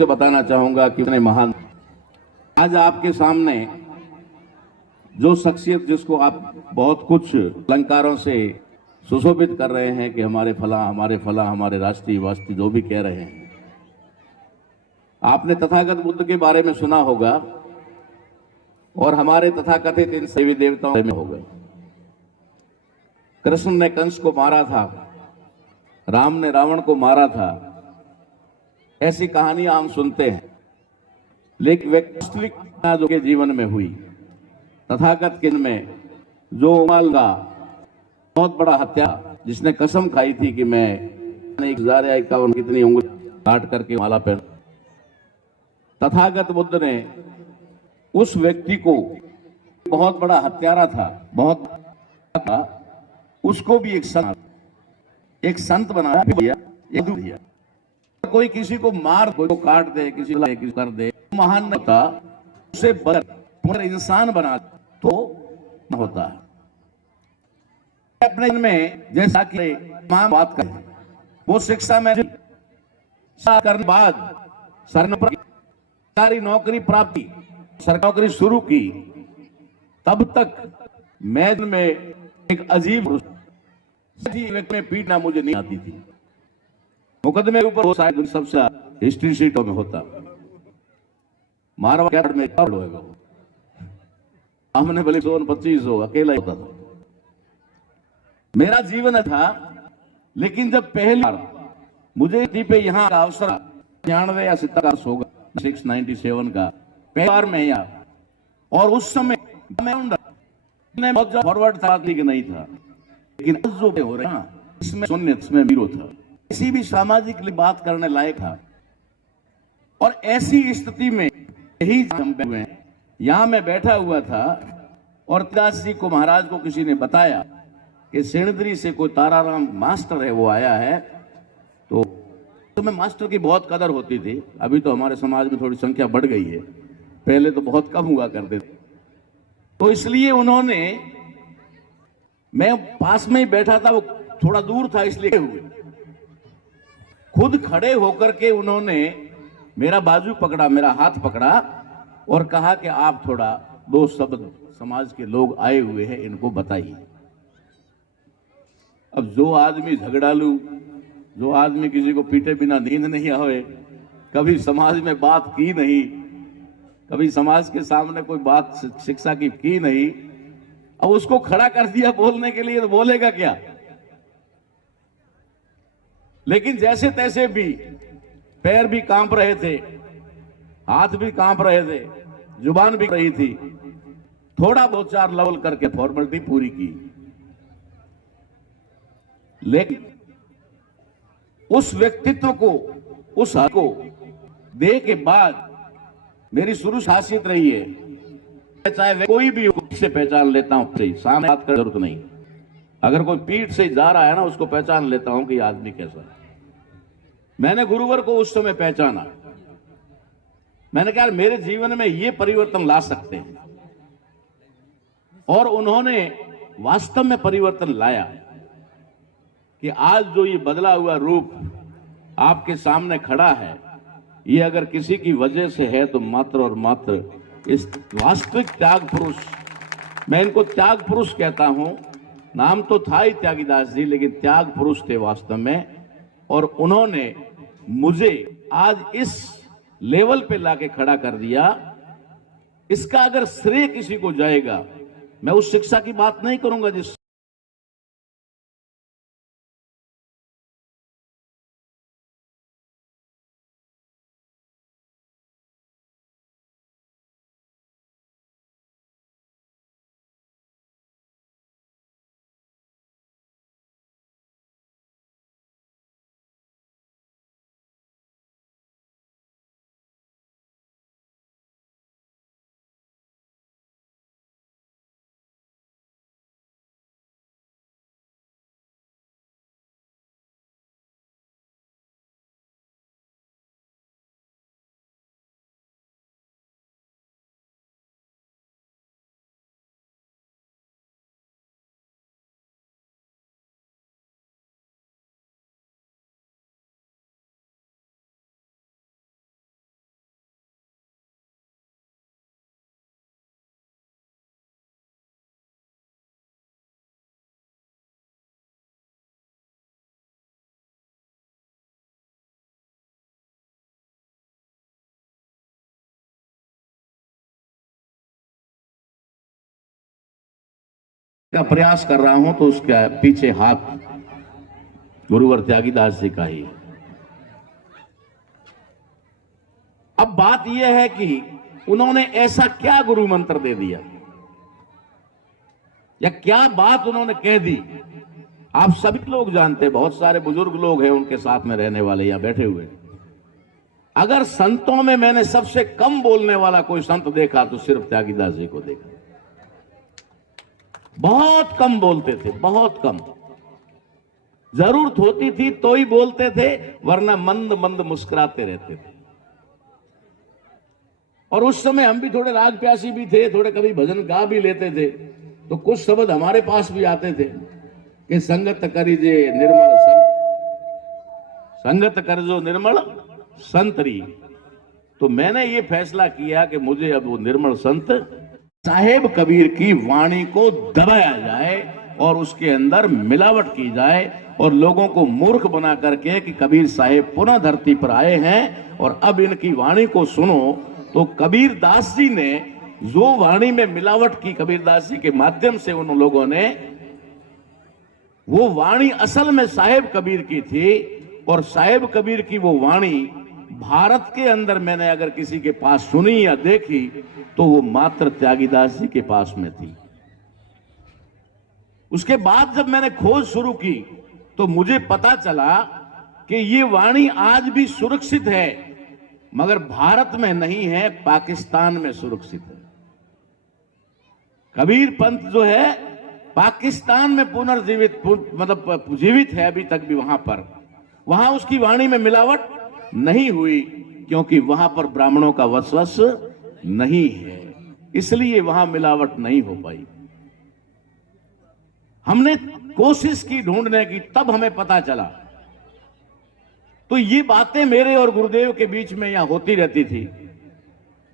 से बताना चाहूंगा कि मैंने महान आज आपके सामने जो शख्सियत जिसको आप बहुत कुछ अलंकारों से सुशोभित कर रहे हैं कि हमारे फला हमारे राष्ट्रीय वास्ती जो भी कह रहे हैं, आपने तथागत बुद्ध के बारे में सुना होगा और हमारे तथाकथित इन देवी देवताओं में होगा। कृष्ण ने कंस को मारा था, राम ने रावण को मारा था, ऐसी कहानियां हम सुनते हैं। लेकिन वास्तविक जो के जीवन में हुई तथागत किन में जो उमल का बहुत बड़ा हत्या, जिसने कसम खाई थी कि मैं 1051 कितनी उंगली काट करके माला पहन, तथागत बुद्ध ने उस व्यक्ति को बहुत बड़ा हत्यारा था, बहुत था, उसको भी एक संत बनाया दिया। कोई किसी को मार कोई को काट दे, किसी को कर दे, महान नहीं होता, उसे बदल इंसान बना तो न होता है। अपने में जैसा कि बात करें, वो शिक्षा में करने बाद सरकारी नौकरी प्राप्ति, सरकारी नौकरी शुरू की, तब तक मैं में एक अजीब में पीटना मुझे नहीं आती थी। मुकदमे ऊपर सबसे हिस्ट्री शीटों में होता, मारवा में होगा, हमने भले 125 हो, अकेला होता था। मेरा जीवन था, लेकिन जब पहली बार मुझे पे यहाँ का अवसर 99 या 97 होगा, 697 का पहली बार मैं यहाँ, और उस समय मैं बहुत फॉरवर्ड था कि नहीं था, लेकिन जो हो रहे हैं इसमें शून्य, इसमें जीरो था, किसी भी सामाजिक बात करने लायक था। और ऐसी स्थिति में यही हुए, यहां मैं बैठा हुआ था और दास जी को, महाराज को किसी ने बताया कि सेणद्री से कोई ताराराम मास्टर है, वो आया है। तो मैं मास्टर की बहुत कदर होती थी। अभी तो हमारे समाज में थोड़ी संख्या बढ़ गई है, पहले तो बहुत कम हुआ करते थे। तो इसलिए उन्होंने, मैं पास में ही बैठा था, वो थोड़ा दूर था, इसलिए हुए खुद खड़े होकर के उन्होंने मेरा बाजू पकड़ा, मेरा हाथ पकड़ा और कहा कि आप थोड़ा 2 शब्द समाज के लोग आए हुए हैं, इनको बताइए। अब जो आदमी झगड़ालू, जो आदमी किसी को पीटे बिना नींद नहीं आवे, कभी समाज में बात की नहीं, कभी समाज के सामने कोई बात शिक्षा की नहीं, अब उसको खड़ा कर दिया बोलने के लिए, तो बोलेगा क्या। लेकिन जैसे तैसे भी पैर भी कांप रहे थे, हाथ भी कांप रहे थे, जुबान भी रही थी, थोड़ा बहुत 4 लेवल करके फॉर्मेलिटी पूरी की। लेकिन उस व्यक्तित्व को, उस हक को दे के बाद मेरी शुरू खासियत रही है, चाहे कोई भी हो, से पहचान लेता हूं, सामने बात कर जरूरत नहीं। अगर कोई पीठ से जा रहा है ना, उसको पहचान लेता हूं कि आदमी कैसा है। मैंने गुरुवर को उस समय पहचाना, मैंने कहा मेरे जीवन में ये परिवर्तन ला सकते हैं, और उन्होंने वास्तव में परिवर्तन लाया कि आज जो ये बदला हुआ रूप आपके सामने खड़ा है, ये अगर किसी की वजह से है तो मात्र और मात्र इस वास्तविक त्याग पुरुष, मैं इनको त्याग पुरुष कहता हूं, नाम तो था ही त्यागीदास जी, लेकिन त्याग पुरुष थे वास्तव में। और उन्होंने मुझे आज इस लेवल पे लाके खड़ा कर दिया। इसका अगर श्रेय किसी को जाएगा, मैं उस शिक्षा की बात नहीं करूंगा जिस का प्रयास कर रहा हूं तो उसके पीछे हाथ गुरुवर त्यागीदास जी का ही है। अब बात यह है कि उन्होंने ऐसा क्या गुरु मंत्र दे दिया या क्या बात उन्होंने कह दी, आप सभी लोग जानते हैं। बहुत सारे बुजुर्ग लोग हैं उनके साथ में रहने वाले यहां बैठे हुए। अगर संतों में मैंने सबसे कम बोलने वाला कोई संत देखा तो सिर्फ त्यागीदास जी को देखा। बहुत कम बोलते थे, बहुत कम। जरूरत होती थी तो ही बोलते थे, वरना मंद मंद मुस्कुराते रहते थे। और उस समय हम भी थोड़े राग प्यासी भी थे, थोड़े कभी भजन गा भी लेते थे, तो कुछ शब्द हमारे पास भी आते थे कि संगत करीजे निर्मल संगत करजो निर्मल संतरी। तो मैंने ये फैसला किया कि मुझे अब वो निर्मल संत साहेब कबीर की वाणी को दबाया जाए और उसके अंदर मिलावट की जाए और लोगों को मूर्ख बना करके कि कबीर साहेब पुनः धरती पर आए हैं और अब इनकी वाणी को सुनो। तो कबीर दास जी ने जो वाणी में मिलावट की, कबीर दास जी के माध्यम से उन लोगों ने, वो वाणी असल में साहेब कबीर की थी। और साहेब कबीर की वो वाणी भारत के अंदर मैंने अगर किसी के पास सुनी या देखी तो वो मात्र त्यागीदास जी के पास में थी। उसके बाद जब मैंने खोज शुरू की तो मुझे पता चला कि ये वाणी आज भी सुरक्षित है, मगर भारत में नहीं है, पाकिस्तान में सुरक्षित है। कबीर पंथ जो है पाकिस्तान में पुनर्जीवित, मतलब जीवित है अभी तक भी वहां पर। वहां उसकी वाणी में मिलावट नहीं हुई क्योंकि वहां पर ब्राह्मणों का वर्चस्व नहीं है, इसलिए वहां मिलावट नहीं हो पाई। हमने कोशिश की ढूंढने की, तब हमें पता चला। तो ये बातें मेरे और गुरुदेव के बीच में यहां होती रहती थी।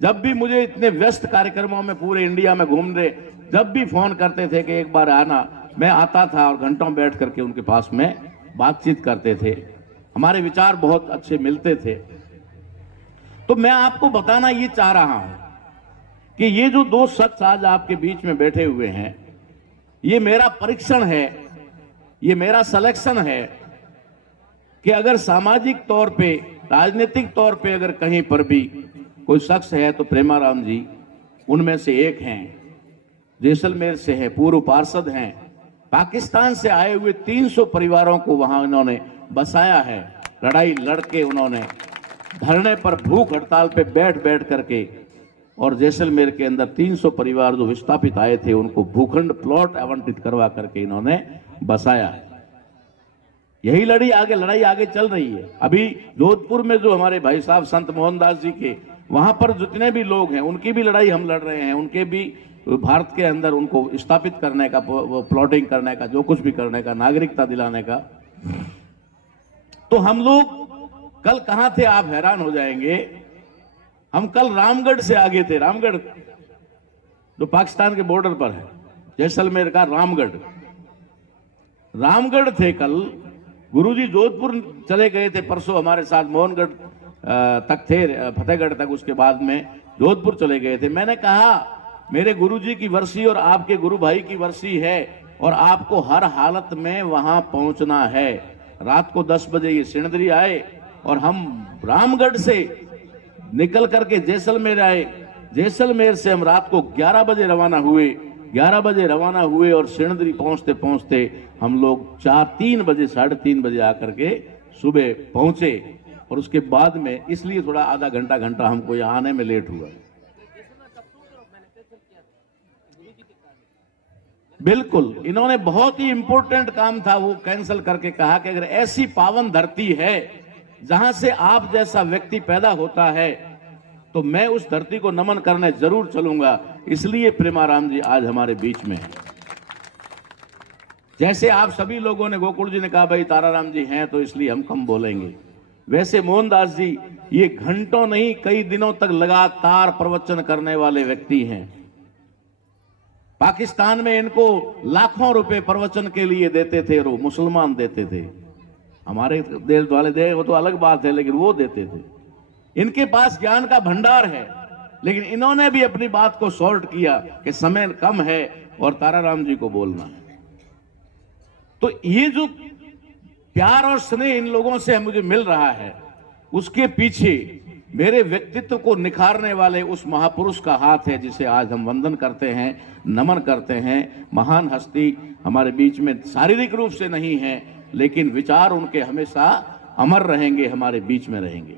जब भी मुझे इतने व्यस्त कार्यक्रमों में पूरे इंडिया में घूम रहे, जब भी फोन करते थे कि एक बार आना, मैं आता था और घंटों बैठ करके उनके पास में बातचीत करते थे। हमारे विचार बहुत अच्छे मिलते थे। तो मैं आपको बताना ये चाह रहा हूं कि ये जो दो शख्स आज आपके बीच में बैठे हुए हैं, ये मेरा परीक्षण है, ये मेरा सिलेक्शन है कि अगर सामाजिक तौर पे, राजनीतिक तौर पे अगर कहीं पर भी कोई शख्स है तो प्रेमाराम जी उनमें से एक हैं। जैसलमेर से है, पूर्व पार्षद हैं। पाकिस्तान से आए हुए 300 परिवारों को वहां इन्होंने बसाया है। लड़ाई लड़के उन्होंने धरने पर, भूख हड़ताल पे बैठ बैठ करके, और जैसलमेर के अंदर 300 परिवार जो विस्थापित आए थे उनको भूखंड प्लॉट आवंटित करवा करके इन्होंने बसाया है। यही लड़ाई आगे चल रही है। अभी जोधपुर में जो हमारे भाई साहब संत मोहनदास जी के, वहां पर जितने भी लोग हैं उनकी भी लड़ाई हम लड़ रहे हैं। उनके भी भारत के अंदर उनको स्थापित करने का, प्लॉटिंग करने का, जो कुछ भी करने का, नागरिकता दिलाने का। तो हम लोग कल कहां थे आप हैरान हो जाएंगे। हम कल रामगढ़ से आगे थे। रामगढ़ जो पाकिस्तान के बॉर्डर पर है, जैसलमेर का रामगढ़ थे कल। गुरुजी जोधपुर चले गए थे परसों हमारे साथ, मोहनगढ़ तक थे, फतेहगढ़ तक, उसके बाद में जोधपुर चले गए थे। मैंने कहा मेरे गुरुजी की वर्षी और आपके गुरु भाई की वर्षी है और आपको हर हालत में वहां पहुंचना है। रात को 10 बजे ये सिणदरी आए और हम रामगढ़ से निकल करके जैसलमेर आए। जैसलमेर से हम रात को 11 बजे रवाना हुए। 11 बजे रवाना हुए और सिणदरी पहुंचते पहुंचते हम लोग 3 बजे, 3:30 बजे आकर के सुबह पहुंचे। और उसके बाद में इसलिए थोड़ा आधा घंटा हमको यहाँ आने में लेट हुआ। बिल्कुल, इन्होंने बहुत ही इंपॉर्टेंट काम था वो कैंसिल करके कहा कि अगर ऐसी पावन धरती है जहां से आप जैसा व्यक्ति पैदा होता है तो मैं उस धरती को नमन करने जरूर चलूंगा। इसलिए प्रेमाराम जी आज हमारे बीच में हैं। जैसे आप सभी लोगों ने, गोकुल जी ने कहा भाई ताराराम जी हैं तो इसलिए हम कम बोलेंगे, वैसे मोहनदास जी ये घंटों नहीं कई दिनों तक लगातार प्रवचन करने वाले व्यक्ति हैं। पाकिस्तान में इनको लाखों रुपए प्रवचन के लिए देते थे और वो मुसलमान देते थे। हमारे देश वाले दे वो तो अलग बात है, लेकिन वो देते थे। इनके पास ज्ञान का भंडार है। लेकिन इन्होंने भी अपनी बात को सॉर्ट किया कि समय कम है और ताराराम जी को बोलना है। तो ये जो प्यार और स्नेह इन लोगों से मुझे मिल रहा है, उसके पीछे मेरे व्यक्तित्व को निखारने वाले उस महापुरुष का हाथ है, जिसे आज हम वंदन करते हैं, नमन करते हैं। महान हस्ती हमारे बीच में शारीरिक रूप से नहीं है, लेकिन विचार उनके हमेशा अमर रहेंगे, हमारे बीच में रहेंगे।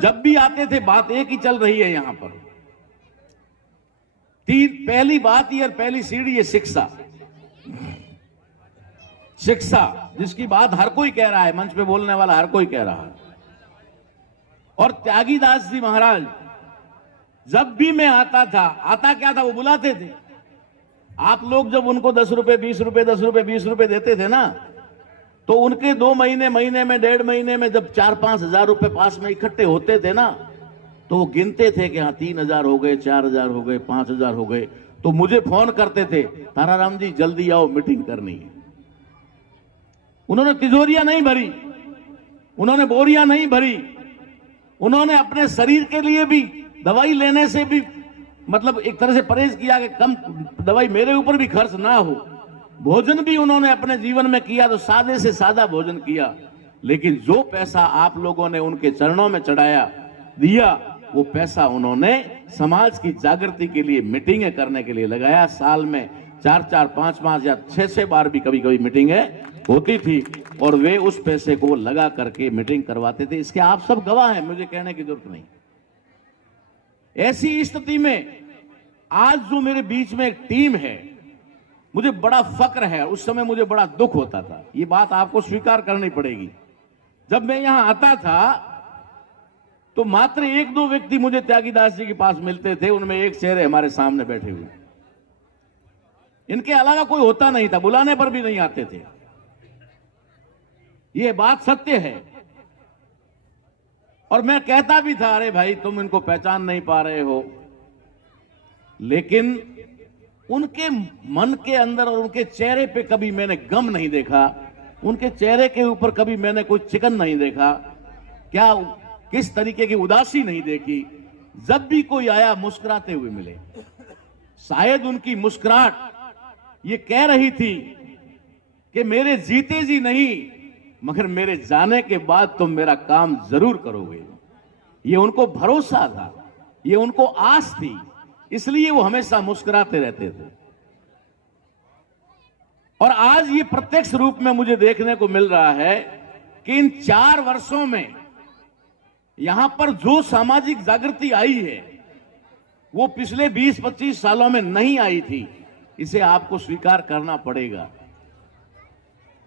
जब भी आते थे बात एक ही चल रही है यहां पर। पहली बात ये, पहली सीढ़ी है शिक्षा। शिक्षा जिसकी बात हर कोई कह रहा है, मंच पे बोलने वाला हर कोई कह रहा है। और त्यागीदास जी महाराज जब भी मैं आता था, आता क्या था, वो बुलाते थे। आप लोग जब उनको 10 रुपए 20 रुपए 10 रुपए 20 रुपए देते थे ना, तो उनके 2 महीने, महीने में, 1.5 महीने में जब 4-5 हजार रुपए पास में इकट्ठे होते थे ना, तो वो गिनते थे कि हाँ 3,000 हो गए, 4,000 हो गए, 5,000 हो गए। तो मुझे फोन करते थे, ताराराम जी जल्दी आओ, मीटिंग करनी है। उन्होंने तिजोरियां नहीं भरी, उन्होंने बोरियां नहीं भरी, उन्होंने अपने शरीर के लिए भी दवाई लेने से भी मतलब एक तरह से परहेज किया कि कम दवाई मेरे ऊपर भी खर्च ना हो। भोजन भी उन्होंने अपने जीवन में किया तो सादे से सादा भोजन किया, लेकिन जो पैसा आप लोगों ने उनके चरणों में चढ़ाया, दिया, वो पैसा उन्होंने समाज की जागृति के लिए, मीटिंगें करने के लिए लगाया। साल में 4-4, 5-5 या 6-6 बार भी कभी कभी मीटिंगें होती थी, और वे उस पैसे को लगा करके मीटिंग करवाते थे। इसके आप सब गवाह हैं, मुझे कहने की जरूरत नहीं। ऐसी स्थिति में आज जो मेरे बीच में एक टीम है, मुझे बड़ा फक्र है। उस समय मुझे बड़ा दुख होता था, ये बात आपको स्वीकार करनी पड़ेगी। जब मैं यहां आता था तो मात्र 1-2 व्यक्ति मुझे त्यागीदास जी के पास मिलते थे, उनमें एक चेहरे हमारे सामने बैठे हुए, इनके अलावा कोई होता नहीं था, बुलाने पर भी नहीं आते थे। ये बात सत्य है। और मैं कहता भी था, अरे भाई तुम इनको पहचान नहीं पा रहे हो, लेकिन उनके मन के अंदर और उनके चेहरे पे कभी मैंने गम नहीं देखा, उनके चेहरे के ऊपर कभी मैंने कोई चिकन नहीं देखा, क्या किस तरीके की उदासी नहीं देखी। जब भी कोई आया मुस्कुराते हुए मिले। शायद उनकी मुस्कुराहट ये कह रही थी कि मेरे जीते जी नहीं, मगर मेरे जाने के बाद तुम मेरा काम जरूर करोगे। ये उनको भरोसा था, ये उनको आस थी, इसलिए वो हमेशा मुस्कुराते रहते थे। और आज ये प्रत्यक्ष रूप में मुझे देखने को मिल रहा है कि इन 4 वर्षों में यहां पर जो सामाजिक जागृति आई है, वो पिछले 20-25 सालों में नहीं आई थी। इसे आपको स्वीकार करना पड़ेगा।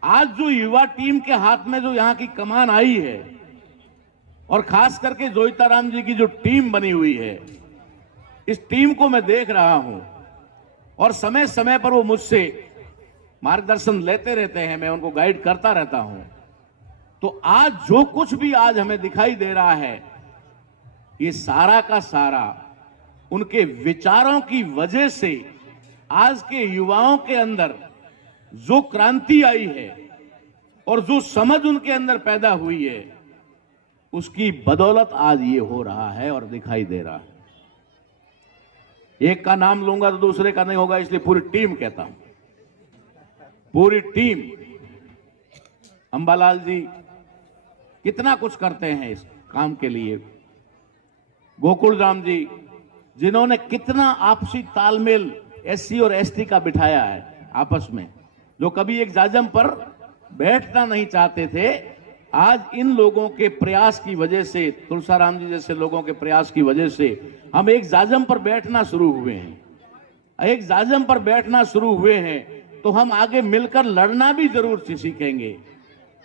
आज जो युवा टीम के हाथ में जो यहां की कमान आई है, और खास करके जोईताराम जी की जो टीम बनी हुई है, इस टीम को मैं देख रहा हूं, और समय समय पर वो मुझसे मार्गदर्शन लेते रहते हैं, मैं उनको गाइड करता रहता हूं। तो आज जो कुछ भी आज हमें दिखाई दे रहा है, ये सारा का सारा उनके विचारों की वजह से आज के युवाओं के अंदर जो क्रांति आई है और जो समझ उनके अंदर पैदा हुई है, उसकी बदौलत आज ये हो रहा है और दिखाई दे रहा है। एक का नाम लूंगा तो दूसरे का नहीं होगा, इसलिए पूरी टीम कहता हूं, पूरी टीम। अंबालाल जी कितना कुछ करते हैं इस काम के लिए, गोकुल राम जी जिन्होंने कितना आपसी तालमेल एससी और एसटी का बिठाया है आपस में, जो कभी एक जाजम पर बैठना नहीं चाहते थे, आज इन लोगों के प्रयास की वजह से, तुलसाराम जी जैसे लोगों के प्रयास की वजह से हम एक जाजम पर बैठना शुरू हुए हैं। एक जाजम पर बैठना शुरू हुए हैं तो हम आगे मिलकर लड़ना भी जरूर सीखेंगे,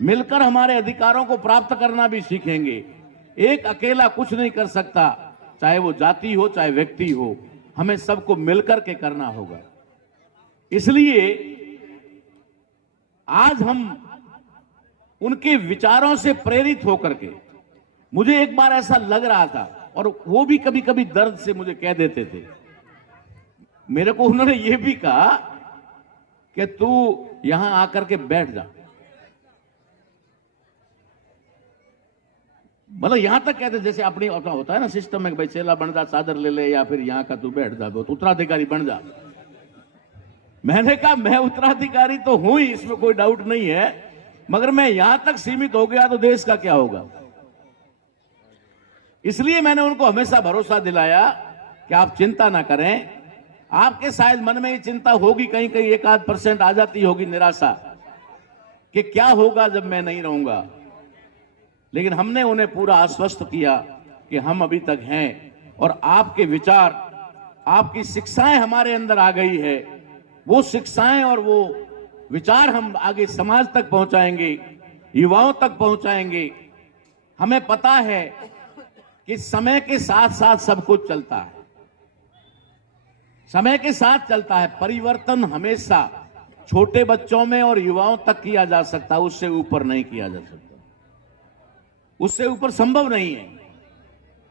मिलकर हमारे अधिकारों को प्राप्त करना भी सीखेंगे। एक अकेला कुछ नहीं कर सकता, चाहे वो जाति हो चाहे व्यक्ति हो, हमें सबको मिलकर के करना होगा। इसलिए आज हम उनके विचारों से प्रेरित होकर के, मुझे एक बार ऐसा लग रहा था, और वो भी कभी कभी दर्द से मुझे कह देते थे, मेरे को उन्होंने ये भी कहा कि तू यहां आकर के बैठ जा। मतलब यहां तक कहते जैसे अपनी अपना होता है ना सिस्टम में, भाई चेला बन जा, चादर ले ले, या फिर यहां का तू बैठ जा, तो उत्तराधिकारी बन जा। मैंने कहा मैं उत्तराधिकारी तो हूं ही, इसमें कोई डाउट नहीं है, मगर मैं यहां तक सीमित हो गया तो देश का क्या होगा। इसलिए मैंने उनको हमेशा भरोसा दिलाया कि आप चिंता ना करें। आपके शायद मन में ये चिंता होगी, कहीं कहीं 1-8% आ जाती होगी निराशा कि क्या होगा जब मैं नहीं रहूंगा, लेकिन हमने उन्हें पूरा आश्वस्त किया कि हम अभी तक हैं और आपके विचार, आपकी शिक्षाएं हमारे अंदर आ गई है, वो शिक्षाएं और वो विचार हम आगे समाज तक पहुंचाएंगे, युवाओं तक पहुंचाएंगे। हमें पता है कि समय के साथ साथ सब कुछ चलता है, समय के साथ चलता है। परिवर्तन हमेशा छोटे बच्चों में और युवाओं तक किया जा सकता है, उससे ऊपर नहीं किया जा सकता, उससे ऊपर संभव नहीं है।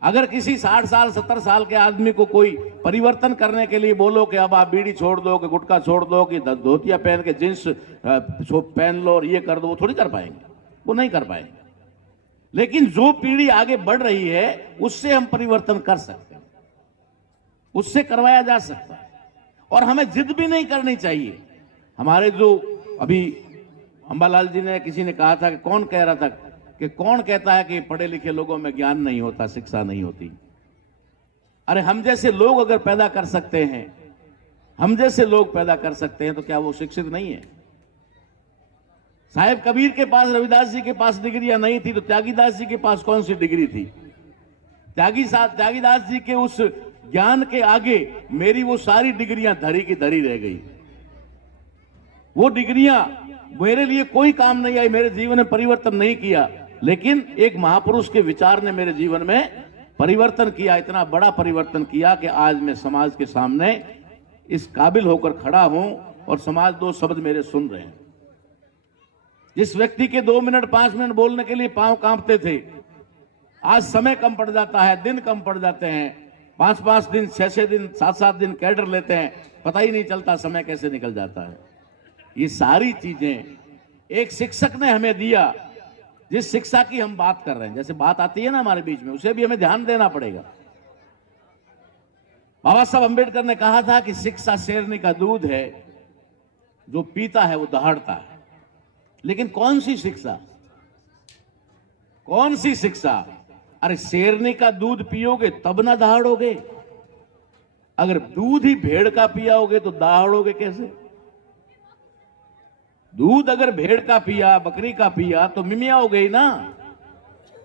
अगर किसी 60 साल 70 साल के आदमी को कोई परिवर्तन करने के लिए बोलो कि अब आप बीड़ी छोड़ दो, कि गुटखा छोड़ दो, कि धोतिया पहन के जींस पहन लो और ये कर दो, वो थोड़ी कर पाएंगे, वो नहीं कर पाएंगे। लेकिन जो पीढ़ी आगे बढ़ रही है उससे हम परिवर्तन कर सकते हैं, उससे करवाया जा सकता है। और हमें जिद भी नहीं करनी चाहिए। हमारे जो अभी अंबालाल जी ने, किसी ने कहा था कि कौन कह रहा था कि कौन कहता है कि पढ़े लिखे लोगों में ज्ञान नहीं होता, शिक्षा नहीं होती। अरे हम जैसे लोग अगर पैदा कर सकते हैं, हम जैसे लोग पैदा कर सकते हैं, तो क्या वो शिक्षित नहीं है? साहेब कबीर के पास, रविदास जी के पास डिग्रियां नहीं थी, तो त्यागीदास जी के पास कौन सी डिग्री थी? त्यागीदास जी के उस ज्ञान के आगे मेरी वो सारी डिग्रियां धरी की धरी रह गई। वो डिग्रियां मेरे लिए कोई काम नहीं आई, मेरे जीवन में परिवर्तन नहीं किया, लेकिन एक महापुरुष के विचार ने मेरे जीवन में परिवर्तन किया, इतना बड़ा परिवर्तन किया कि आज मैं समाज के सामने इस काबिल होकर खड़ा हूं और समाज 2 शब्द मेरे सुन रहे हैं। जिस व्यक्ति के 2 मिनट 5 मिनट बोलने के लिए पांव कांपते थे, आज समय कम पड़ जाता है, दिन कम पड़ जाते हैं, 5-5 दिन 6-6 दिन 7-7 दिन कैडर लेते हैं, पता ही नहीं चलता समय कैसे निकल जाता है। ये सारी चीजें एक शिक्षक ने हमें दिया, जिस शिक्षा की हम बात कर रहे हैं। जैसे बात आती है ना हमारे बीच में, उसे भी हमें ध्यान देना पड़ेगा। बाबा साहब अंबेडकर ने कहा था कि शिक्षा शेरनी का दूध है, जो पीता है वो दहाड़ता है। लेकिन कौन सी शिक्षा, कौन सी शिक्षा? अरे शेरनी का दूध पियोगे तब ना दहाड़ोगे। अगर दूध ही भेड़ का पियाओगे तो दहाड़ोगे कैसे? दूध अगर भेड़ का पिया, बकरी का पिया, तो मिमिया हो गई ना,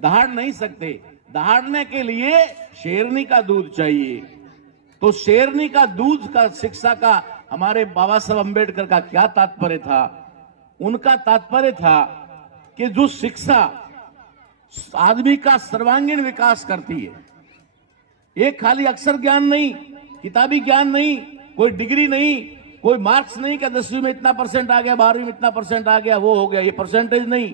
दहाड़ नहीं सकते। दहाड़ने के लिए शेरनी का दूध चाहिए। तो शेरनी का दूध का शिक्षा का हमारे बाबा साहब अंबेडकर का क्या तात्पर्य था? उनका तात्पर्य था कि जो शिक्षा आदमी का सर्वांगीण विकास करती है, एक खाली अक्षर ज्ञान नहीं, किताबी ज्ञान नहीं, कोई डिग्री नहीं, कोई मार्क्स नहीं कि 10वीं में इतना % आ गया, 12वीं में इतना % आ गया, वो हो गया, ये परसेंटेज नहीं।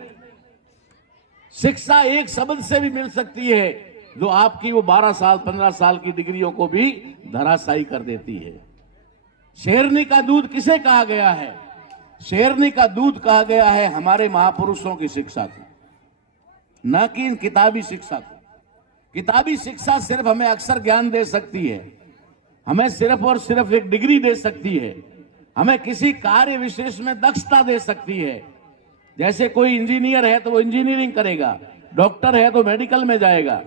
शिक्षा एक शब्द से भी मिल सकती है, जो आपकी वो 12 साल 15 साल की डिग्रियों को भी धराशायी कर देती है। शेरनी का दूध किसे कहा गया है? शेरनी का दूध कहा गया है हमारे महापुरुषों की शिक्षा को, न कि इन किताबी शिक्षा को। किताबी शिक्षा सिर्फ हमें अक्षर ज्ञान दे सकती है, हमें सिर्फ और सिर्फ एक डिग्री दे सकती है, हमें किसी कार्य विशेष में दक्षता दे सकती है। जैसे कोई इंजीनियर है तो वो इंजीनियरिंग करेगा, डॉक्टर है तो मेडिकल में जाएगा,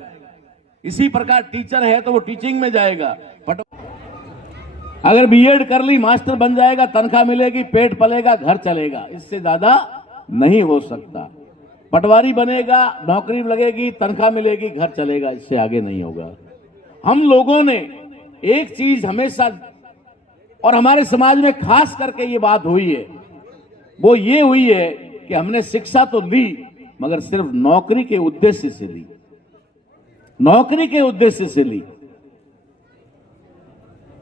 इसी प्रकार टीचर है तो वो टीचिंग में जाएगा। अगर बीएड कर ली मास्टर बन जाएगा, तनख्वाह मिलेगी, पेट पलेगा, घर चलेगा, इससे ज्यादा नहीं हो सकता। पटवारी बनेगा, नौकरी लगेगी, तनख्वाह मिलेगी, घर चलेगा, इससे आगे नहीं होगा। हम लोगों ने एक चीज हमेशा, और हमारे समाज में खास करके ये बात हुई है, वो ये हुई है कि हमने शिक्षा तो ली मगर सिर्फ नौकरी के उद्देश्य से ली, नौकरी के उद्देश्य से ली।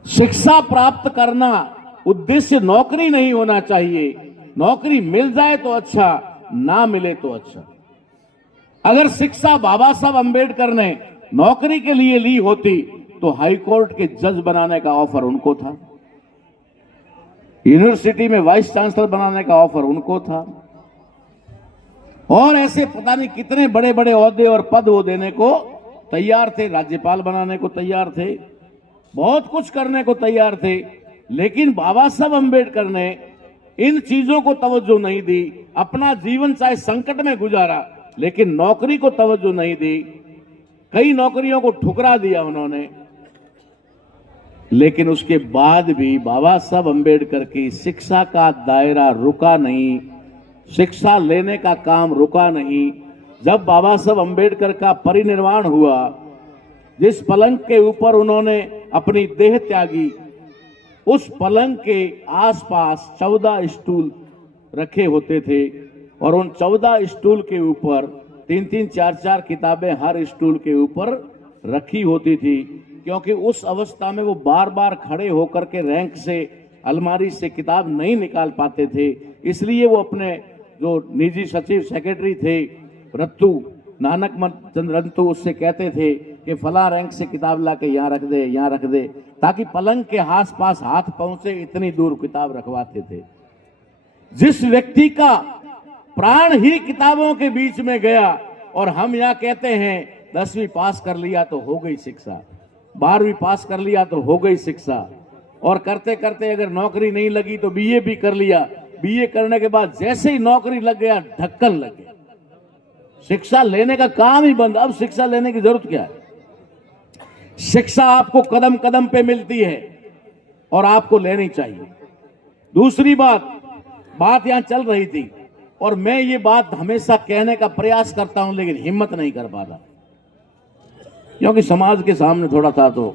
शिक्षा प्राप्त करना उद्देश्य नौकरी नहीं होना चाहिए। नौकरी मिल जाए तो अच्छा, ना मिले तो अच्छा। अगर शिक्षा बाबा साहब अंबेडकर ने नौकरी के लिए ली होती तो हाईकोर्ट के जज बनाने का ऑफर उनको था, यूनिवर्सिटी में वाइस चांसलर बनाने का ऑफर उनको था, और ऐसे पता नहीं कितने बड़े बड़े ओहदे और पद वो देने को तैयार थे, राज्यपाल बनाने को तैयार थे, बहुत कुछ करने को तैयार थे। लेकिन बाबा साहब अम्बेडकर ने इन चीजों को तवज्जो नहीं दी। अपना जीवन चाहे संकट में गुजारा, लेकिन नौकरी को तवज्जो नहीं दी। कई नौकरियों को ठुकरा दिया उन्होंने। लेकिन उसके बाद भी बाबा साहब अम्बेडकर की शिक्षा का दायरा रुका नहीं, शिक्षा लेने का काम रुका नहीं। जब बाबा साहब अम्बेडकर का परिनिर्वाण हुआ, जिस पलंग के ऊपर उन्होंने अपनी देह त्यागी, उस पलंग के आसपास 14 स्टूल रखे होते थे और उन 14 स्टूल के ऊपर 3-3, 4-4 किताबें हर स्टूल के ऊपर रखी होती थी। क्योंकि उस अवस्था में वो बार बार खड़े होकर के रैंक से, अलमारी से किताब नहीं निकाल पाते थे। इसलिए वो अपने जो निजी सचिव सेक्रेटरी थे रत्तू, नानक चंद्र रत्तू, उससे कहते थे कि फला रैंक से किताब ला के यहाँ रख दे, यहाँ रख दे, ताकि पलंग के आस पास हाथ पहुंचे, इतनी दूर किताब रखवाते थे। जिस व्यक्ति का प्राण ही किताबों के बीच में गया, और हम यहाँ कहते हैं 10वीं पास कर लिया तो हो गई शिक्षा, 12वीं पास कर लिया तो हो गई शिक्षा, और करते करते अगर नौकरी नहीं लगी तो बीए भी कर लिया। बीए करने के बाद जैसे ही नौकरी लग गया, ढक्कन लग गया, शिक्षा लेने का काम ही बंद। अब शिक्षा लेने की जरूरत क्या है? शिक्षा आपको कदम कदम पे मिलती है और आपको लेनी चाहिए। दूसरी बात यहां चल रही थी, और मैं ये बात हमेशा कहने का प्रयास करता हूं, लेकिन हिम्मत नहीं कर पाता, क्योंकि समाज के सामने थोड़ा था। तो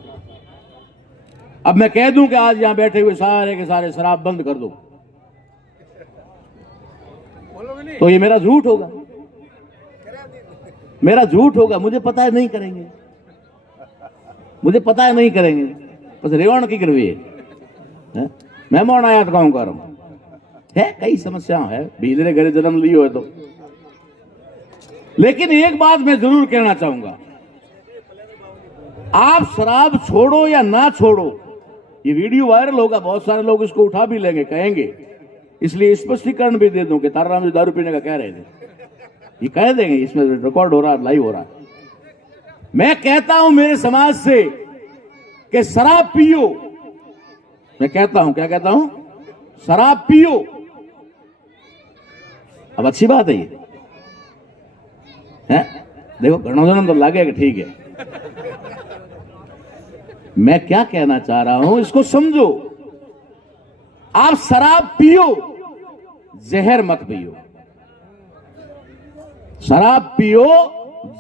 अब मैं कह दूं कि आज यहां बैठे हुए सारे के सारे शराब बंद कर दो, तो ये मेरा झूठ होगा, मेरा झूठ होगा। मुझे पता है नहीं करेंगे, मुझे पता है नहीं करेंगे, बस रेवण की करवी है। मैं मौन आया तो कहूं कर है, कई समस्या है, भीलरे घरे जन्म लियो है तो। लेकिन एक बात मैं जरूर कहना चाहूंगा, आप शराब छोड़ो या ना छोड़ो, ये वीडियो वायरल होगा, बहुत सारे लोग इसको उठा भी लेंगे, कहेंगे। इसलिए स्पष्टीकरण भी दे दूं कि ताराराम जी दारू पीने का कह रहे थे, ये कह देंगे, इसमें रिकॉर्ड हो रहा, लाइव हो रहा। मैं कहता हूं मेरे समाज से कि शराब पियो, मैं कहता हूं, क्या कहता हूं? शराब पियो। अब अच्छी बात है ये, है? देखो घणों तो लागे कि ठीक है। मैं क्या कहना चाह रहा हूं, इसको समझो। आप शराब पियो, जहर मत पियो। शराब पियो,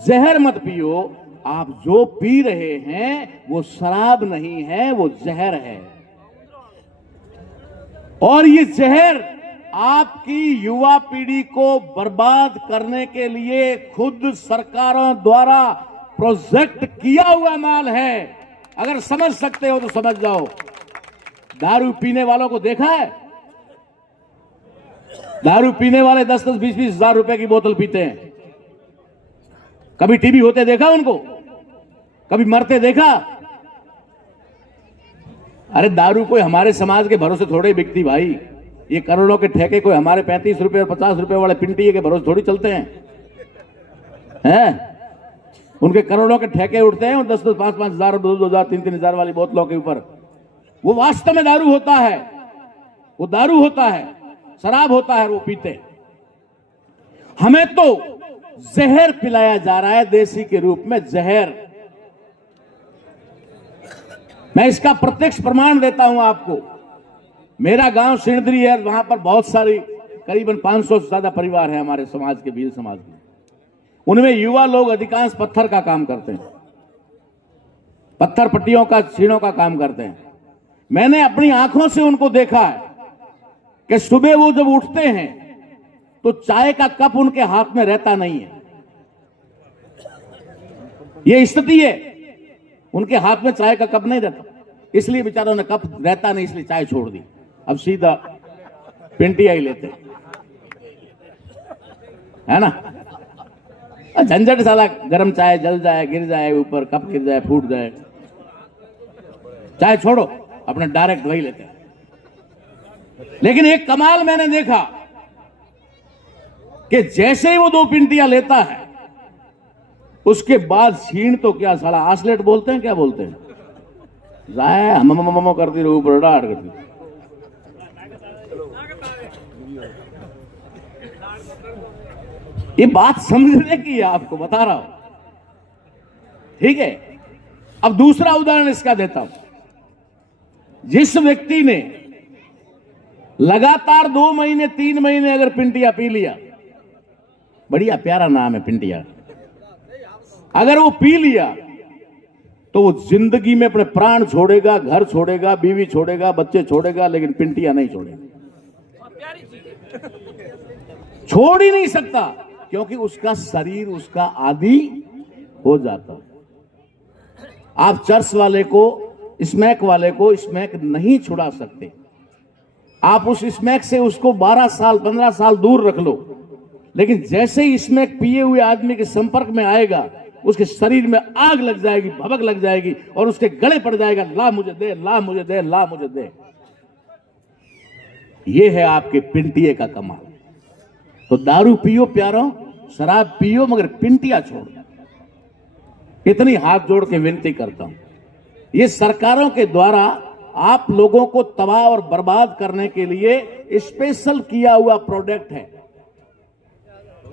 जहर मत पियो। आप जो पी रहे हैं वो शराब नहीं है, वो जहर है। और ये जहर आपकी युवा पीढ़ी को बर्बाद करने के लिए खुद सरकारों द्वारा प्रोजेक्ट किया हुआ माल है। अगर समझ सकते हो तो समझ जाओ। दारू पीने वालों को देखा है? दारू पीने वाले 10-10, 20-20 हजार रुपए की बोतल पीते हैं। कभी टीबी होते देखा उनको? कभी मरते देखा? अरे दारू कोई हमारे समाज के भरोसे थोड़े बिकती भाई। ये करोड़ों के ठेके कोई हमारे 35 रुपए और 50 रुपए वाले पिंटी के भरोसे थोड़ी चलते हैं। उनके करोड़ों के ठेके उठते हैं और 10-10, 5-5 हजार, 2-2 हजार, 3-3 हजार वाली बोतलों के ऊपर। वो वास्तव में दारू होता है, वो दारू होता है, शराब होता है, वो पीते। हमें तो जहर पिलाया जा रहा है, देसी के रूप में जहर। मैं इसका प्रत्यक्ष प्रमाण देता हूं आपको। मेरा गांव सिणदरी है, वहां पर बहुत सारी, करीबन 500 से ज्यादा परिवार है हमारे समाज के, भील समाज के। उनमें युवा लोग अधिकांश पत्थर का काम करते हैं, पत्थर पट्टियों का, छीणों का काम करते हैं। मैंने अपनी आंखों से उनको देखा है कि सुबह वो जब उठते हैं तो चाय का कप उनके हाथ में रहता नहीं है। ये स्थिति है, उनके हाथ में चाय का कप नहीं रहता, इसलिए बेचारों ने कप रहता नहीं, इसलिए चाय छोड़ दी। अब सीधा पिंटिया ही लेते है ना। झंझट साला, गरम चाय जल जाए, गिर जाए ऊपर, कप गिर जाए, फूट जाए। चाय छोड़ो, अपने डायरेक्ट वही लेते हैं। लेकिन एक कमाल मैंने देखा कि जैसे ही वो 2 पिंटियां लेता है उसके बाद छीण तो क्या साला आसलेट बोलते हैं, क्या बोलते हैं, जाए हम करती रहू बड़ाड़ करती। ये बात समझने की है, आपको बता रहा हूं, ठीक है। अब दूसरा उदाहरण इसका देता हूं। जिस व्यक्ति ने लगातार 2 महीने 3 महीने अगर पिंटिया पी लिया, बढ़िया प्यारा नाम है पिंटिया, अगर वो पी लिया तो वो जिंदगी में अपने प्राण छोड़ेगा, घर छोड़ेगा, बीवी छोड़ेगा, बच्चे छोड़ेगा, लेकिन पिंटिया नहीं छोड़ेगा। छोड़ ही नहीं सकता, क्योंकि उसका शरीर उसका आदी हो जाता। आप चर्च वाले को, स्मैक वाले को स्मैक नहीं छुड़ा सकते। आप उस स्मैक से उसको 12 साल 15 साल दूर रख लो, लेकिन जैसे ही स्मैक पिए हुए आदमी के संपर्क में आएगा, उसके शरीर में आग लग जाएगी, भभक लग जाएगी और उसके गले पड़ जाएगा, ला मुझे दे, ला मुझे दे, ला मुझे दे। यह है आपके पिंटिये का कमाल। तो दारू पियो प्यारो, शराब पियो, मगर पिंटिया छोड़। इतनी हाथ जोड़ के विनती करता हूं। ये सरकारों के द्वारा आप लोगों को तबाह और बर्बाद करने के लिए स्पेशल किया हुआ प्रोडक्ट है।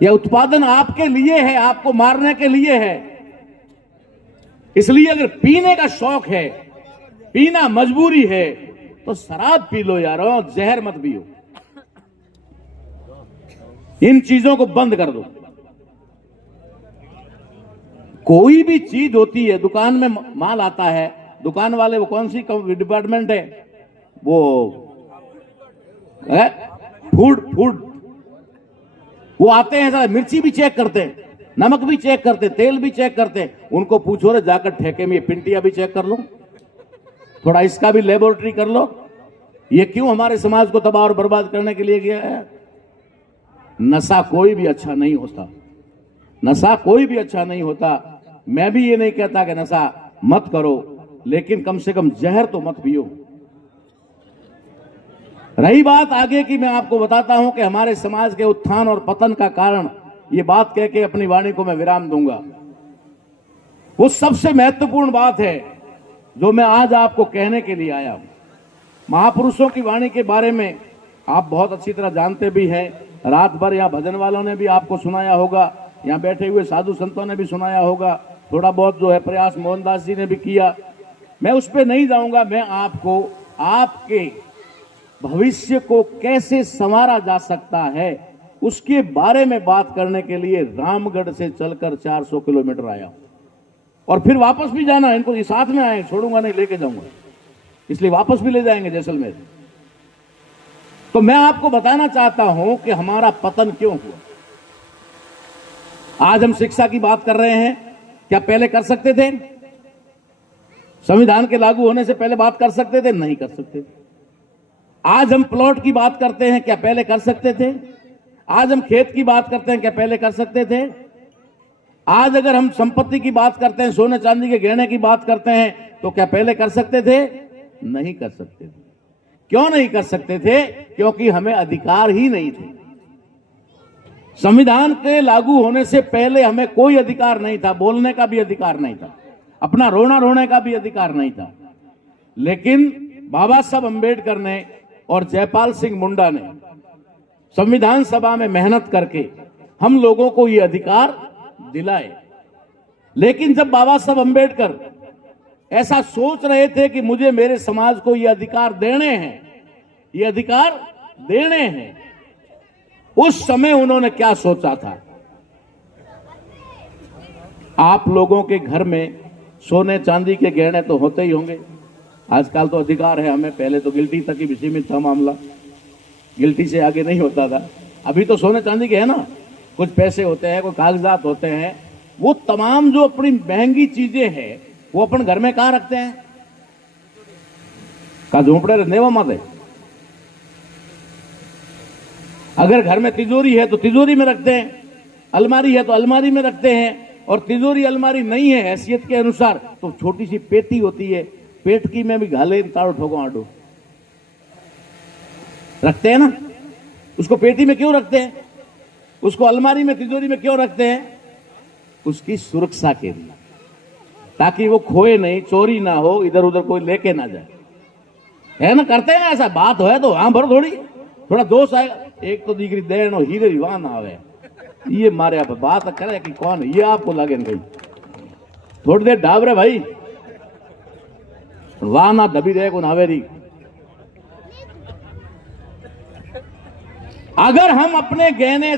यह उत्पादन आपके लिए है, आपको मारने के लिए है। इसलिए अगर पीने का शौक है, पीना मजबूरी है, तो शराब पी लो यारो, जहर मत पियो। इन चीजों को बंद कर दो। कोई भी चीज होती है, दुकान में माल आता है, दुकान वाले वो कौन सी डिपार्टमेंट है, वो है फूड, वो आते हैं, मिर्ची भी चेक करते हैं, नमक भी चेक करते हैं, तेल भी चेक करते हैं। उनको पूछो रे जाकर ठेके में ये पिंटिया भी चेक कर लो, थोड़ा इसका भी लेबोरेटरी कर लो। ये क्यों हमारे समाज को तबाह और बर्बाद करने के लिए गया है? नशा कोई भी अच्छा नहीं होता, नशा कोई भी अच्छा नहीं होता। मैं भी ये नहीं कहता कि नशा मत करो, लेकिन कम से कम जहर तो मत पियो। रही बात आगे की, मैं आपको बताता हूं कि हमारे समाज के उत्थान और पतन का कारण, ये बात कह के अपनी वाणी को मैं विराम दूंगा। वो सबसे महत्वपूर्ण बात है जो मैं आज आपको कहने के लिए आया हूं। महापुरुषों की वाणी के बारे में आप बहुत अच्छी तरह जानते भी हैं। रात भर यहाँ भजन वालों ने भी आपको सुनाया होगा, यहाँ बैठे हुए साधु संतों ने भी सुनाया होगा, थोड़ा बहुत जो है प्रयास मोहनदास जी ने भी किया। मैं उस पर नहीं जाऊंगा। मैं आपको आपके भविष्य को कैसे संवारा जा सकता है उसके बारे में बात करने के लिए रामगढ़ से चलकर 400 किलोमीटर आया और फिर वापस भी जाना। इनको ये साथ में आए, छोड़ूंगा नहीं, लेके जाऊंगा, इसलिए वापस भी ले जाएंगे जैसलमेर। तो मैं आपको बताना चाहता हूं कि हमारा पतन क्यों हुआ। आज हम शिक्षा की बात कर रहे हैं, क्या पहले कर सकते थे? संविधान के लागू होने से पहले बात कर सकते थे? नहीं कर सकते। आज हम प्लॉट की बात करते हैं, क्या पहले कर सकते थे? आज हम खेत की बात करते हैं, क्या पहले कर सकते थे? आज अगर हम संपत्ति की बात करते हैं, सोने चांदी के गहने की बात करते हैं, तो क्या पहले कर सकते थे? नहीं कर सकते थे। क्यों नहीं कर सकते थे? क्योंकि हमें अधिकार ही नहीं थे। संविधान के लागू होने से पहले हमें कोई अधिकार नहीं था, बोलने का भी अधिकार नहीं था, अपना रोने का भी अधिकार नहीं था। लेकिन बाबा साहब अंबेडकर ने और जयपाल सिंह मुंडा ने संविधान सभा में मेहनत करके हम लोगों को ये अधिकार दिलाए। लेकिन जब बाबा साहब अंबेडकर ऐसा सोच रहे थे कि मुझे मेरे समाज को ये अधिकार देने हैं, ये अधिकार देने हैं, उस समय उन्होंने क्या सोचा था? आप लोगों के घर में सोने चांदी के गहने तो होते ही होंगे। आजकल तो अधिकार है हमें, पहले तो गिल्टी तक ही सीमित था मामला, गिल्टी से आगे नहीं होता था। अभी तो सोने चांदी के है ना, कुछ पैसे होते हैं, कोई कागजात होते हैं, वो तमाम जो अपनी महंगी चीजें हैं वो अपन घर में कहां रखते हैं? का झोंपड़े रहने वो मत है। अगर घर में तिजोरी है तो तिजोरी में रखते हैं, अलमारी है तो अलमारी में रखते हैं, और तिजोरी अलमारी नहीं है हैसियत के अनुसार तो छोटी सी पेटी होती है, पेटकी में भी घाले ताड़ो ठोको आडो रखते हैं ना। उसको पेटी में क्यों रखते हैं? उसको अलमारी में, तिजोरी में क्यों रखते हैं? उसकी सुरक्षा के लिए, ताकि वो खोए नहीं, चोरी ना हो, इधर उधर कोई लेके ना जाए, है ना? करते हैं ना ऐसा। बात है तो हाँ भर थोड़ी, थोड़ा दोष आएगा। एक तो दीकरी देन और हीरे विवाह ना आवे, ये मारे आप बात करे कि कौन ये आपको लगे नहीं, थोड़ी देर डाबरे भाई, वाह ना दबी रहे को नावेरी। अगर हम अपने गहने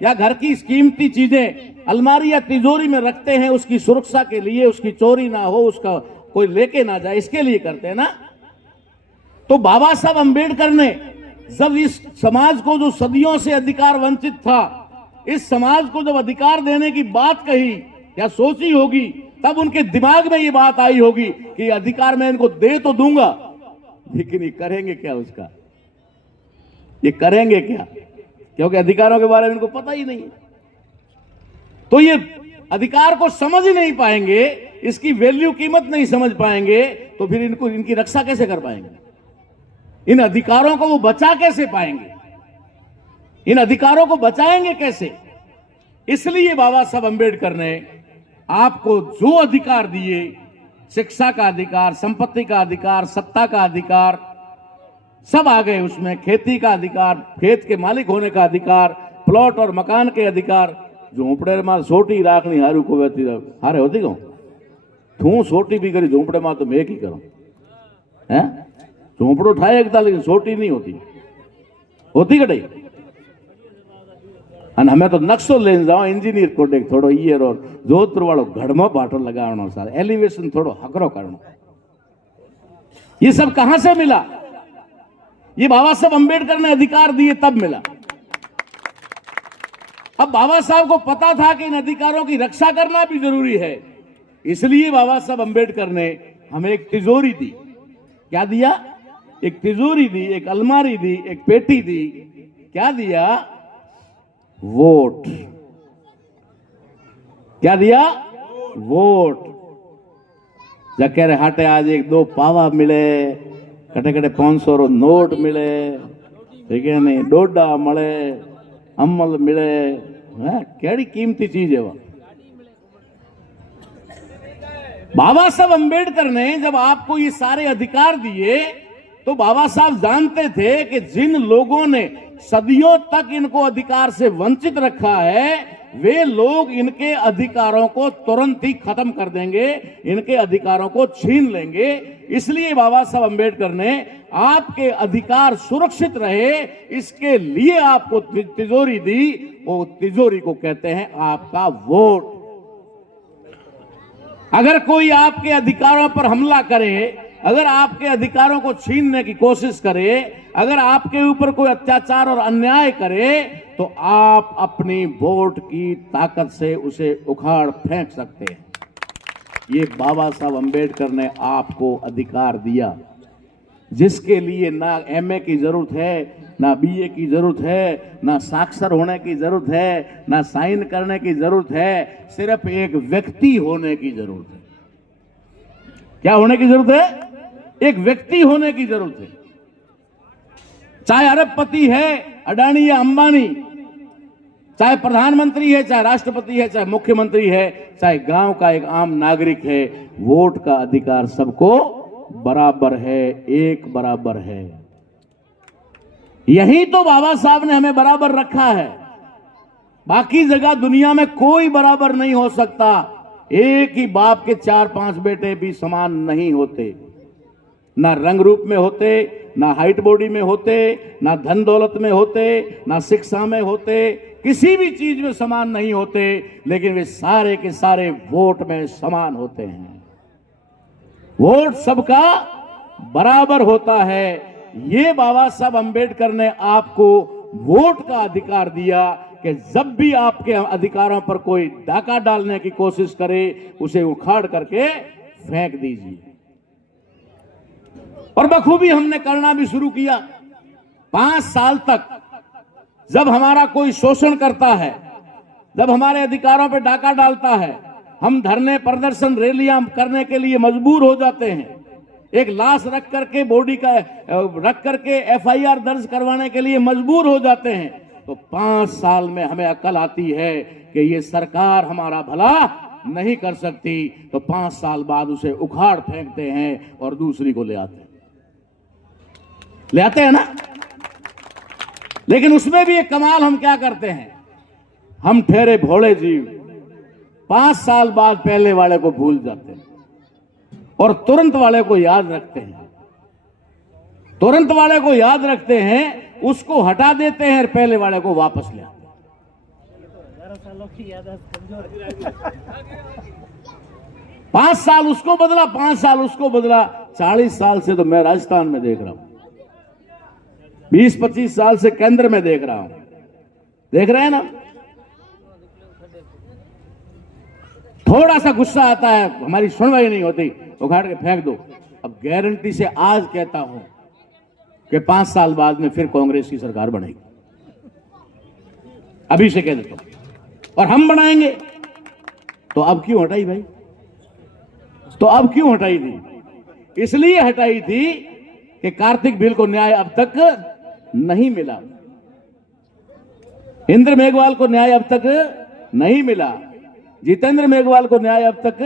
या घर की कीमती चीजें अलमारी या तिजोरी में रखते हैं उसकी सुरक्षा के लिए, उसकी चोरी ना हो, उसका कोई लेके ना जाए, इसके लिए करते हैं ना। तो बाबा साहब अंबेडकर ने जब इस समाज को, जो सदियों से अधिकार वंचित था, इस समाज को जब अधिकार देने की बात कही या सोची होगी, तब उनके दिमाग में ये बात आई होगी कि अधिकार मैं इनको दे तो दूंगा, लेकिन ये करेंगे क्या उसका, ये करेंगे क्या? क्योंकि अधिकारों के बारे में इनको पता ही नहीं है। तो ये अधिकार को समझ ही नहीं पाएंगे, इसकी वैल्यू, कीमत नहीं समझ पाएंगे, तो फिर इनको, इनकी रक्षा कैसे कर पाएंगे? इन अधिकारों को वो बचा कैसे पाएंगे? इन अधिकारों को बचाएंगे कैसे? इसलिए बाबा साहब अंबेडकर ने आपको जो अधिकार दिए, शिक्षा का अधिकार, संपत्ति का अधिकार, सत्ता का अधिकार, सब आ गए उसमें। खेती का अधिकार, खेत के मालिक होने का अधिकार, प्लॉट और मकान के अधिकार। झोंपड़े में सोटी राखनी हारू को वेती हारे होती कहूं तू सोटी भी करी झोंपड़े में तो मैं की करूं है? झोंपड़ो ठाए एकता, लेकिन सोटी नहीं होती कटई। અને અમે તો નકશો લઈને જાઓ એન્જિનિયર કોડે થોડો ઈયર और जोधपुर वालों घड़मा बाटो लगावनो सार एलिवेशन थोड़ो हकरो करनो। ये सब कहां से मिला? ये बाबा साहब अंबेडकर ने अधिकार दिए तब मिला। अब बाबा साहब को पता था कि इन अधिकारों की रक्षा करना भी जरूरी है, इसलिए बाबा साहब अंबेडकर ने हमें एक तिजोरी दी। क्या दिया? एक तिजोरी दी, एक अलमारी दी, एक पेटी दी। क्या दिया? वोट। क्या दिया? वोट। जकेरे हाटे आज एक दो पावा मिले, कटे कटे 500 रो नोट मिले, ठीक है नहीं, डोडा मिले, अमल मिले, केड़ी कीमती चीज है वो। बाबा साहब अंबेडकर ने जब आपको ये सारे अधिकार दिए, तो बाबा साहब जानते थे कि जिन लोगों ने सदियों तक इनको अधिकार से वंचित रखा है, वे लोग इनके अधिकारों को तुरंत ही खत्म कर देंगे, इनके अधिकारों को छीन लेंगे। इसलिए बाबा साहब अंबेडकर ने आपके अधिकार सुरक्षित रहे, इसके लिए आपको तिजोरी दी। वो तिजोरी को कहते हैं आपका वोट। अगर कोई आपके अधिकारों पर हमला करे, अगर आपके अधिकारों को छीनने की कोशिश करे, अगर आपके ऊपर कोई अत्याचार और अन्याय करे, तो आप अपनी वोट की ताकत से उसे उखाड़ फेंक सकते हैं। ये बाबा साहब अंबेडकर ने आपको अधिकार दिया, जिसके लिए ना एमए की जरूरत है, ना बीए की जरूरत है, ना साक्षर होने की जरूरत है, ना साइन करने की जरूरत है, सिर्फ एक व्यक्ति होने की जरूरत है। क्या होने की जरूरत है? एक व्यक्ति होने की जरूरत है। चाहे अरबपति है अडानी या अंबानी, चाहे प्रधानमंत्री है, चाहे राष्ट्रपति है, चाहे मुख्यमंत्री है, चाहे गांव का एक आम नागरिक है, वोट का अधिकार सबको बराबर है, एक बराबर है। यही तो बाबा साहब ने हमें बराबर रखा है। बाकी जगह दुनिया में कोई बराबर नहीं हो सकता। एक ही बाप के 4-5 बेटे भी समान नहीं होते, ना रंग रूप में होते, ना हाइट बॉडी में होते, ना धन दौलत में होते, ना शिक्षा में होते, किसी भी चीज में समान नहीं होते, लेकिन वे सारे के सारे वोट में समान होते हैं। वोट सबका बराबर होता है। ये बाबा साहब अंबेडकर ने आपको वोट का अधिकार दिया कि जब भी आपके अधिकारों पर कोई डाका डालने की कोशिश करे, उसे उखाड़ करके फेंक दीजिए। और बखूबी हमने करना भी शुरू किया। 5 साल तक जब हमारा कोई शोषण करता है, जब हमारे अधिकारों पर डाका डालता है, हम धरने, प्रदर्शन, रैलियां करने के लिए मजबूर हो जाते हैं। एक लाश रख करके, बॉडी का रख करके एफआईआर दर्ज करवाने के लिए मजबूर हो जाते हैं। तो 5 साल में हमें अक्ल आती है कि ये सरकार हमारा भला नहीं कर सकती, तो 5 साल बाद उसे उखाड़ फेंकते हैं और दूसरी को ले आते हैं ना। लेकिन उसमें भी एक कमाल हम क्या करते हैं, हम ठहरे भोले जीव 5 साल बाद पहले वाले को भूल जाते हैं और तुरंत वाले को याद रखते हैं। तुरंत वाले को याद रखते हैं, उसको हटा देते हैं और पहले वाले को वापस ले आते हैं। 5 साल उसको बदला, 5 साल उसको बदला। 40 साल से तो मैं राजस्थान में देख रहा हूं, 20-25 साल से केंद्र में देख रहा हूं। देख रहे हैं ना, थोड़ा सा गुस्सा आता है, हमारी सुनवाई नहीं होती, उखाड़ के फेंक दो। अब गारंटी से आज कहता हूं कि 5 साल बाद में फिर कांग्रेस की सरकार बनेगी, अभी से कह देता हूं, और हम बनाएंगे। तो अब क्यों हटाई भाई? तो अब क्यों हटाई थी? इसलिए हटाई थी कि कार्तिक बिल को न्याय अब तक नहीं मिला, इंद्र मेघवाल को न्याय अब तक नहीं मिला, जितेंद्र मेघवाल को न्याय अब तक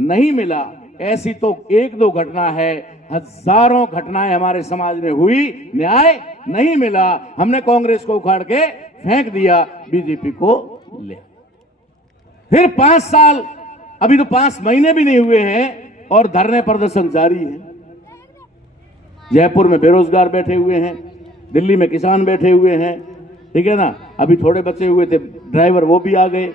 नहीं मिला। ऐसी तो 1-2 घटना है, हजारों घटनाएं हमारे समाज में हुई, न्याय नहीं मिला। हमने कांग्रेस को उखाड़ के फेंक दिया, बीजेपी को ले। फिर 5 साल, अभी तो 5 महीने भी नहीं हुए हैं और धरने प्रदर्शन जारी है। जयपुर में बेरोजगार बैठे हुए हैं, दिल्ली में किसान बैठे हुए हैं, ठीक है ना। अभी थोड़े बचे हुए थे ड्राइवर, वो भी आ गए।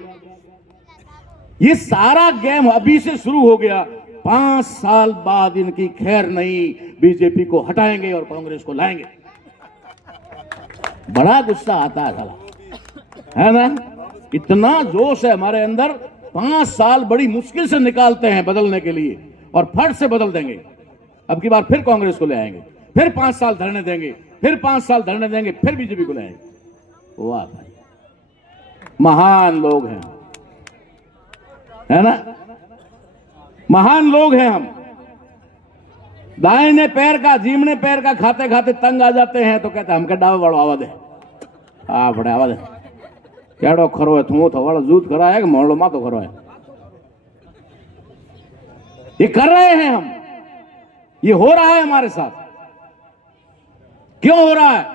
ये सारा गेम अभी से शुरू हो गया। 5 साल बाद इनकी खैर नहीं, बीजेपी को हटाएंगे और कांग्रेस को लाएंगे। बड़ा गुस्सा आता है साला, है ना। इतना जोश है हमारे अंदर। 5 साल बड़ी मुश्किल से निकालते हैं बदलने के लिए, और फट से बदल देंगे। अब की बार फिर कांग्रेस को ले आएंगे, फिर 5 साल धरने देंगे, फिर 5 साल धरने देंगे, फिर बीजेपी को ले आएंगे। वाह भाई, महान लोग हैं, है ना, महान लोग हैं हम। दाहिने पैर का, जीमने पैर का खाते खाते तंग आ जाते हैं तो कहते हैं हमके डावे वालों आवाज है, हाँ बड़े आवाज है, केड़ो खरो है तू तो वाला जूत खरा है कि मोहल्लो मा तो खरो है। ये कर रहे हैं हम, ये हो रहा है हमारे साथ। क्यों हो रहा है?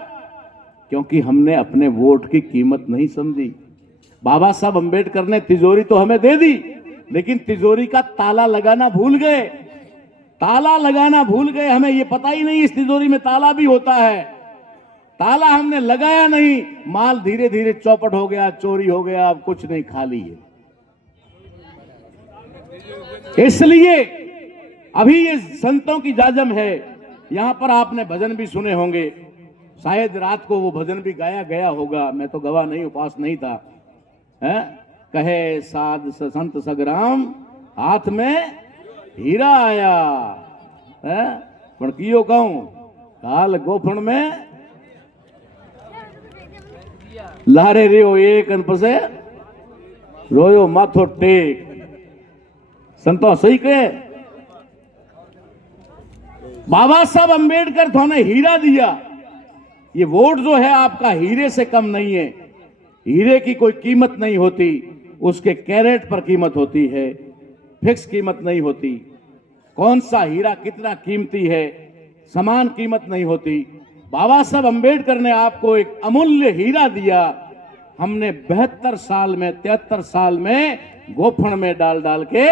क्योंकि हमने अपने वोट की कीमत नहीं समझी। बाबा साहब अंबेडकर ने तिजोरी तो हमें दे दी, लेकिन तिजोरी का ताला लगाना भूल गए। ताला लगाना भूल गए, हमें ये पता ही नहीं इस तिजोरी में ताला भी होता है। ताला हमने लगाया नहीं, माल धीरे धीरे चौपट हो गया, चोरी हो गया, अब कुछ नहीं, खाली है। इसलिए अभी ये संतों की जाजम है। यहां पर आपने भजन भी सुने होंगे, शायद रात को वो भजन भी गाया गया होगा, मैं तो गवाह नहीं, उपास नहीं था। है कहे साध संत सगराम, हाथ में हीरा आया है, पण कियो कहूं काल गोफण में लारे रियो एक अन पसे रोयो माथो टेक। संतो सही कहे, बाबा साहब अंबेडकर थोने हीरा दिया। ये वोट जो है आपका हीरे से कम नहीं है। हीरे की कोई कीमत नहीं होती, उसके कैरेट पर कीमत होती है, फिक्स कीमत नहीं होती। कौन सा हीरा कितना कीमती है, समान कीमत नहीं होती। बाबा साहब अंबेडकर ने आपको एक अमूल्य हीरा दिया। हमने 72 साल में, 73 साल में गोफण में डाल डाल के।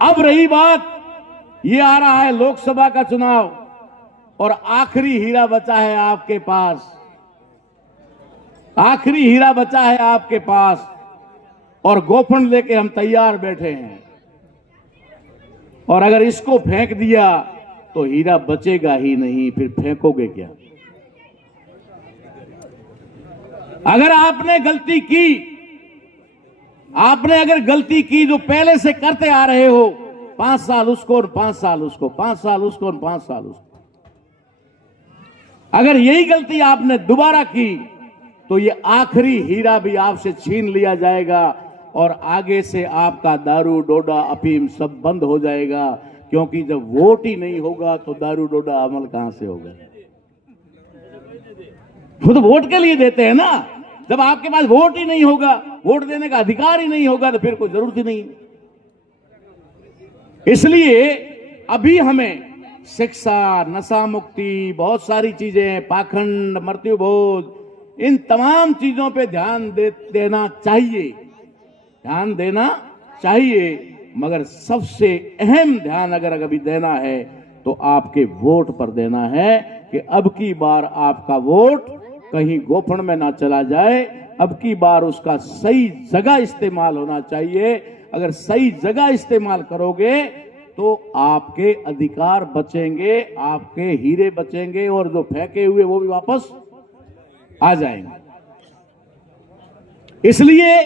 अब रही बात, ये आ रहा है लोकसभा का चुनाव और आखिरी हीरा बचा है आपके पास, आखिरी हीरा बचा है आपके पास, और गोफण लेके हम तैयार बैठे हैं। और अगर इसको फेंक दिया तो हीरा बचेगा ही नहीं, फिर फेंकोगे क्या? अगर आपने गलती की, आपने अगर गलती की जो पहले से करते आ रहे हो, 5 साल उसको और 5 साल उसको, 5 साल उसको और 5 साल उसको, अगर यही गलती आपने दोबारा की तो ये आखिरी हीरा भी आपसे छीन लिया जाएगा और आगे से आपका दारू डोडा अफीम सब बंद हो जाएगा। क्योंकि जब वोट ही नहीं होगा तो दारू डोडा अमल कहां से होगा? खुद वोट के लिए देते हैं ना। जब आपके पास वोट ही नहीं होगा, वोट देने का अधिकार ही नहीं होगा, तो फिर कोई जरूरत ही नहीं है। इसलिए अभी हमें शिक्षा, नशा मुक्ति, बहुत सारी चीजें, पाखंड, मृत्युभोज, इन तमाम चीजों पे ध्यान देना चाहिए। मगर सबसे अहम ध्यान अगर अभी देना है तो आपके वोट पर देना है कि अब की बार आपका वोट कहीं गोफन में ना चला जाए। अब की बार उसका सही जगह इस्तेमाल होना चाहिए। अगर सही जगह इस्तेमाल करोगे तो आपके अधिकार बचेंगे, आपके हीरे बचेंगे, और जो फेंके हुए वो भी वापस आ जाएंगे। इसलिए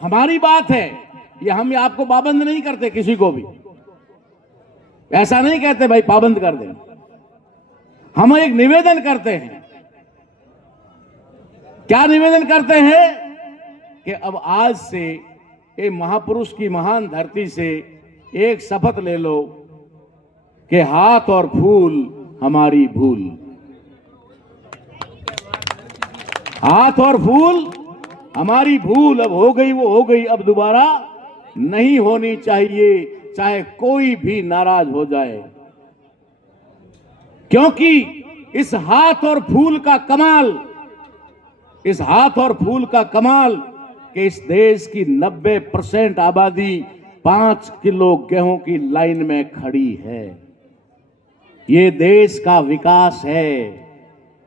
हमारी बात है, ये हम आपको पाबंद नहीं करते, किसी को भी ऐसा नहीं कहते भाई पाबंद कर दें। हम एक निवेदन करते हैं। क्या निवेदन करते हैं कि अब आज से ये महापुरुष की महान धरती से एक शपथ ले लो कि हाथ और फूल हमारी भूल। हाथ और फूल हमारी भूल अब हो गई, वो हो गई, अब दोबारा नहीं होनी चाहिए, चाहे कोई भी नाराज हो जाए। क्योंकि इस हाथ और फूल का कमाल, इस हाथ और फूल का कमाल कि इस देश की 90% आबादी 5 किलो गेहूं की लाइन में खड़ी है। ये देश का विकास है।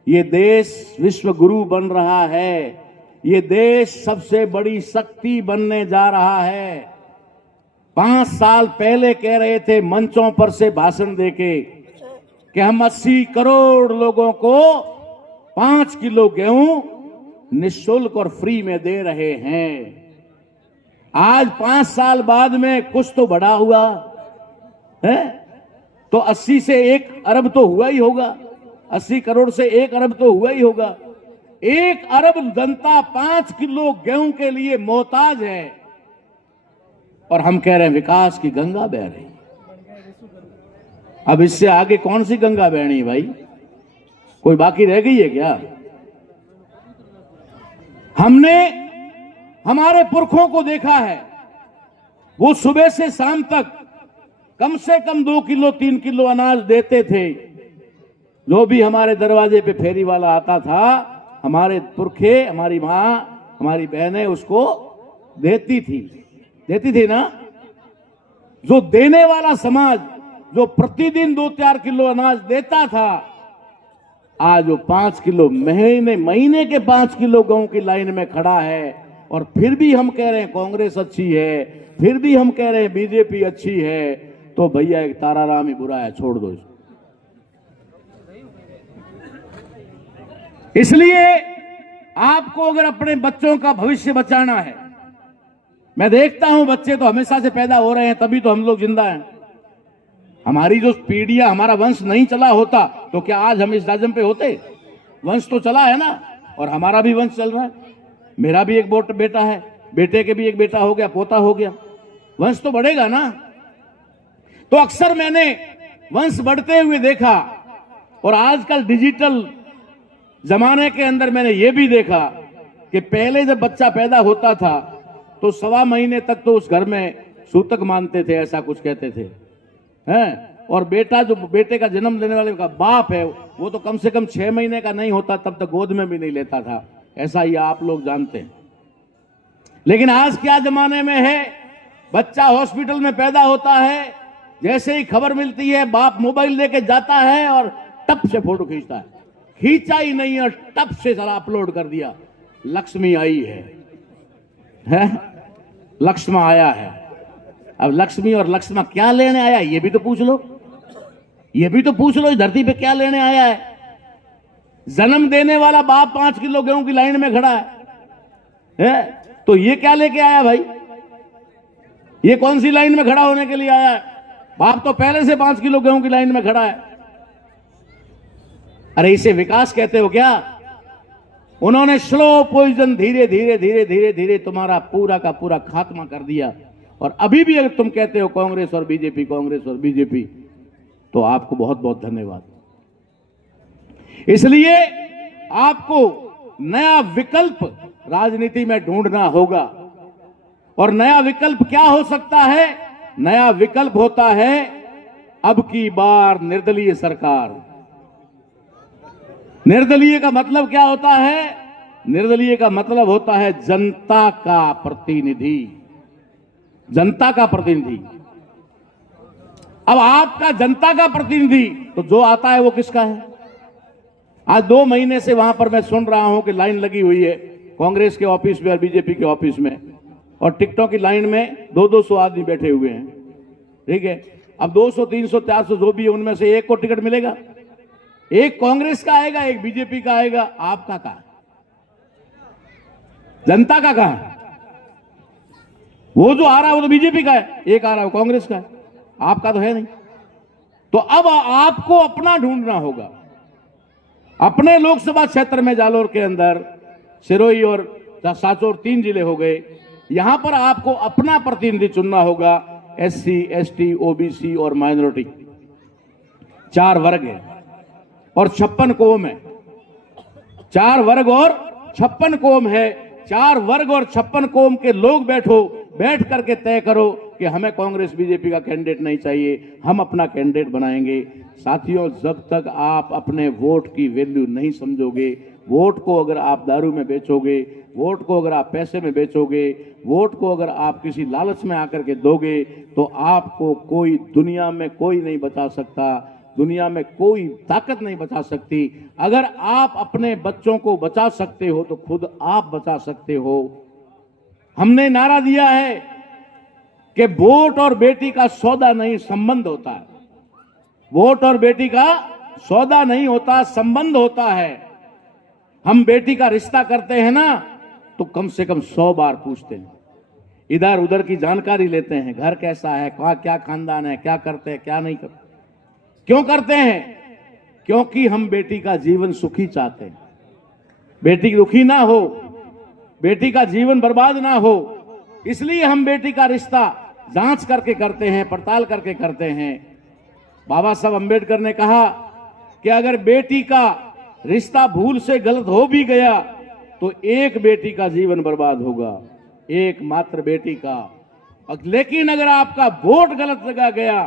ये देश विश्व गुरु बन रहा है। ये देश सबसे बड़ी शक्ति बनने जा रहा है। 5 साल पहले कह रहे थे मंचों पर से भाषण देके कि हम 80 करोड़ लोगों को 5 किलो गेहूं निःशुल्क और फ्री में दे रहे हैं। आज 5 साल बाद में कुछ तो बढ़ा हुआ है, तो 80 से 1 अरब तो हुआ ही होगा। 80 करोड़ से 1 अरब तो हुआ ही होगा। 1 अरब जनता 5 किलो गेहूं के लिए मोहताज है, और हम कह रहे हैं विकास की गंगा बह रही। अब इससे आगे कौन सी गंगा बहनी भाई? कोई बाकी रह गई है क्या? हमने हमारे पुरखों को देखा है, वो सुबह से शाम तक कम से कम 2 किलो 3 किलो अनाज देते थे। जो भी हमारे दरवाजे पे फेरी वाला आता था, हमारे पुरखे, हमारी मां, हमारी बहनें उसको देती थी ना। जो देने वाला समाज, जो प्रतिदिन 2-4 किलो अनाज देता था, आज वो 5 किलो महीने के 5 किलो गेहूं की लाइन में खड़ा है। और फिर भी हम कह रहे हैं कांग्रेस अच्छी है, फिर भी हम कह रहे हैं बीजेपी अच्छी है। तो भैया एक ताराराम ही बुरा है, छोड़ दो इसको। इसलिए आपको अगर अपने बच्चों का भविष्य बचाना है, मैं देखता हूं बच्चे तो हमेशा से पैदा हो रहे हैं, तभी तो हम लोग जिंदा हैं। हमारी जो पीढ़ियां, हमारा वंश नहीं चला होता तो क्या आज हम इस दाजम पे होते? वंश तो चला है ना, और हमारा भी वंश चल रहा है। मेरा भी एक बेटा है, बेटे के भी एक बेटा हो गया, पोता हो गया, वंश तो बढ़ेगा ना। तो अक्सर मैंने वंश बढ़ते हुए देखा, और आजकल डिजिटल जमाने के अंदर मैंने यह भी देखा कि पहले जब बच्चा पैदा होता था तो 1.25 महीने तक तो उस घर में सूतक मानते थे, ऐसा कुछ कहते थे हैं। और बेटा, जो बेटे का जन्म देने वाले का बाप है, वो तो कम से कम 6 महीने का नहीं होता तब तक गोद में भी नहीं लेता था, ऐसा ही आप लोग जानते हैं। लेकिन आज क्या जमाने में है, बच्चा हॉस्पिटल में पैदा होता है, जैसे ही खबर मिलती है बाप मोबाइल लेके जाता है और टप से फोटो खींचता है। खींचा ही नहीं है, टप से सारा अपलोड कर दिया, लक्ष्मी आई है? लक्ष्मा आया है। अब लक्ष्मी और लक्ष्मा क्या लेने आया, ये भी तो पूछ लो। ये भी तो पूछ लो, इस धरती पे क्या लेने आया है? जन्म देने वाला बाप 5 किलो गेहूं की लाइन में खड़ा है, तो ये क्या लेके आया भाई? ये कौन सी लाइन में खड़ा होने के लिए आया है? बाप तो पहले से 5 किलो गेहूं की लाइन में खड़ा है। अरे इसे विकास कहते हो क्या? उन्होंने स्लो पॉइजन धीरे धीरे धीरे धीरे धीरे तुम्हारा पूरा का पूरा खात्मा कर दिया। और अभी भी अगर तुम कहते हो कांग्रेस और बीजेपी, कांग्रेस और बीजेपी, तो आपको बहुत बहुत धन्यवाद। इसलिए आपको नया विकल्प राजनीति में ढूंढना होगा। और नया विकल्प क्या हो सकता है? नया विकल्प होता है अब की बार निर्दलीय सरकार। निर्दलीय का मतलब क्या होता है? निर्दलीय का मतलब होता है जनता का प्रतिनिधि, जनता का प्रतिनिधि। अब आपका जनता का प्रतिनिधि तो जो आता है वो किसका है? आज 2 महीने से वहां पर मैं सुन रहा हूं कि लाइन लगी हुई है कांग्रेस के ऑफिस में और बीजेपी के ऑफिस में, और टिकटॉक की लाइन में 200-200 आदमी बैठे हुए हैं। ठीक है, अब 200, 300, 400 जो भी है उनमें से एक को टिकट मिलेगा। एक कांग्रेस का आएगा, एक बीजेपी का आएगा, आपका कहां? जनता का कहां? वो जो आ रहा है वो तो बीजेपी का है, एक आ रहा है वो कांग्रेस का है, आपका तो है नहीं। तो अब आपको अपना ढूंढना होगा। अपने लोकसभा क्षेत्र में जालोर के अंदर सिरोही और सांचौर 3 जिले हो गए, यहां पर आपको अपना प्रतिनिधि चुनना होगा। SC, ST, OBC और माइनॉरिटी 4 वर्ग है और 56 कौम है। 4 वर्ग और 56 कौम है। 4 वर्ग और 56 कौम के लोग बैठ करके तय करो कि हमें कांग्रेस बीजेपी का कैंडिडेट नहीं चाहिए, हम अपना कैंडिडेट बनाएंगे। साथियों, जब तक आप अपने वोट की वैल्यू नहीं समझोगे, वोट को अगर आप दारू में बेचोगे, वोट को अगर आप पैसे में बेचोगे, वोट को अगर आप किसी लालच में आकर के दोगे, तो आपको कोई दुनिया में कोई नहीं बचा सकता, दुनिया में कोई ताकत नहीं बचा सकती। अगर आप अपने बच्चों को बचा सकते हो तो खुद आप बचा सकते हो। हमने नारा दिया है कि वोट और बेटी का सौदा नहीं, संबंध होता है। वोट और बेटी का सौदा नहीं होता, संबंध होता है। हम बेटी का रिश्ता करते हैं ना तो कम से कम 100 बार पूछते हैं, इधर उधर की जानकारी लेते हैं, घर कैसा है, क्या खानदान है, क्या करते हैं, क्या नहीं करते। क्यों करते हैं? क्योंकि हम बेटी का जीवन सुखी चाहते हैं, बेटी दुखी ना हो, बेटी का जीवन बर्बाद ना हो। इसलिए हम बेटी का रिश्ता जांच करके करते हैं, पड़ताल करके करते हैं। बाबा साहब अंबेडकर ने कहा कि अगर बेटी का रिश्ता भूल से गलत हो भी गया तो एक बेटी का जीवन बर्बाद होगा, एकमात्र बेटी का। लेकिन अगर आपका वोट गलत लगा गया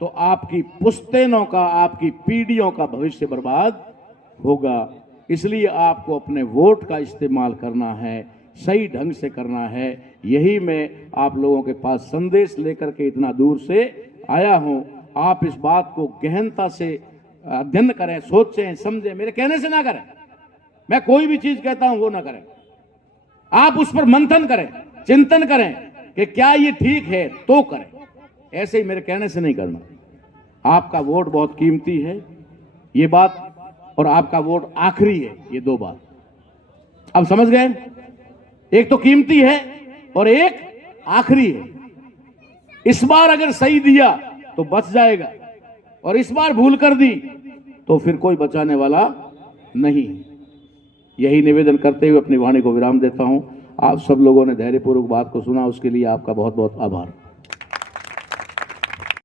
तो आपकी पुश्तैनों का, आपकी पीढ़ियों का भविष्य बर्बाद होगा। इसलिए आपको अपने वोट का इस्तेमाल करना है, सही ढंग से करना है। यही मैं आप लोगों के पास संदेश लेकर के इतना दूर से आया हूं। आप इस बात को गहनता से अध्ययन करें, सोचें, समझें। मेरे कहने से ना करें, मैं कोई भी चीज कहता हूं वो ना करें, आप उस पर मंथन करें, चिंतन करें कि क्या ये ठीक है तो करें। ऐसे ही मेरे कहने से नहीं करना। आपका वोट बहुत कीमती है, ये बात, और आपका वोट आखिरी है, ये 2 बात अब समझ गए। एक तो कीमती है और एक आखिरी है। इस बार अगर सही दिया तो बच जाएगा, और इस बार भूल कर दी तो फिर कोई बचाने वाला नहीं। यही निवेदन करते हुए अपनी वाणी को विराम देता हूं। आप सब लोगों ने धैर्यपूर्वक बात को सुना, उसके लिए आपका बहुत बहुत आभार।